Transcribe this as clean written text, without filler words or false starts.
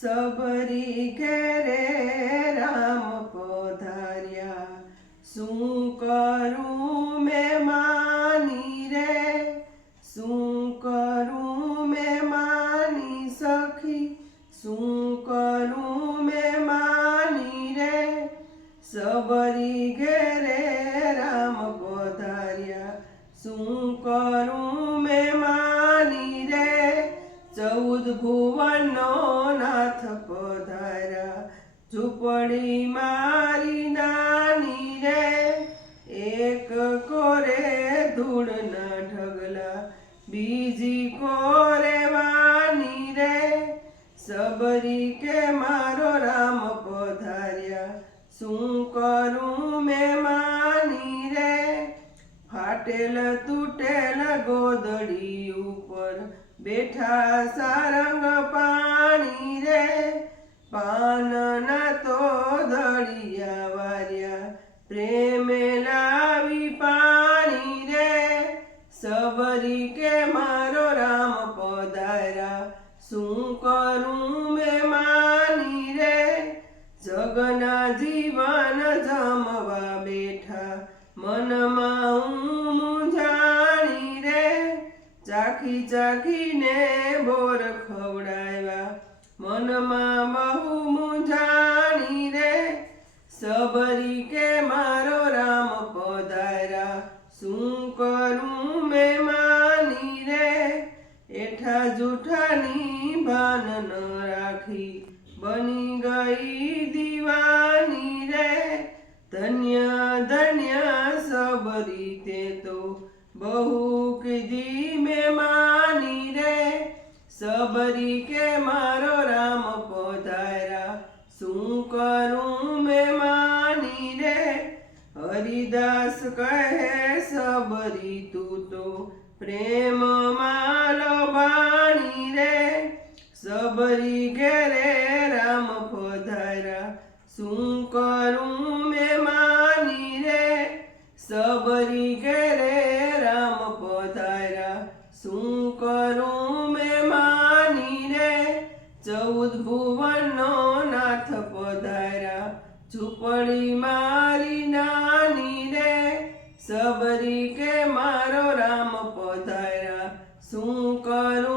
सबरी घेरे राम पधार्या, શું કરું મેં માની રે, શું કરું મેં માની સખી, શું કરું મેં માની રે, સબરી ઘેરે રામ પધાર્યા, શું કરું મેં માની રે, 14 ભુવનનો નાથ પધાર્યા, ઝૂંપડી મારી નાની રે, એક કોરે ધૂળના ઢગલા, બીજી કોરે વાની રે, સબરી કે મારો રામ પધાર્યા, શું કરું મેં માની રે, ફાટેલ તૂટેલ ગોદડી ઉપર બેઠા સારંગ પાણી રે, પાનના તો દળિયા વાર્યા, પ્રેમે લાવી પાણી રે, સબરી કે મારો રામ પધાર્યા, શું કરું મેં માની રે, જગના જીવન જમવા બેઠા, મનમાં હું મૂંઝાણી રે, ચાખી ચાખીને બોર ખવડાવ્યા, મનમાં બહુ મૂંઝાણી રે, સબરી કે મારો રામ પધાર્યા, શું કરું મેં માની રે, એઠા જૂઠાની ભાન ન રાખી, બની ગઈ દીવાની રે, ધન્ય ધન્ય સબરી તે તો બહુ કીધી મેં માની રે, સબરી કે મારો રામ પધાર્યા, શું કરું મેં માની રે, હરિદાસ કહે સબરી તું તો પ્રેમમાં લોભાણી રે, સબરી ઘેરે રામ પધાર્યા, શું કરું મેં માની રે, સબરી ઘેરે રામ પધાર્યા, શું કરું મેં માની રે, 14 ભુવનનો નાથ પધાર્યા, ઝૂંપડી મારી નાની રે, સબરી કે મારો રામ પધાર્યા, શું કરું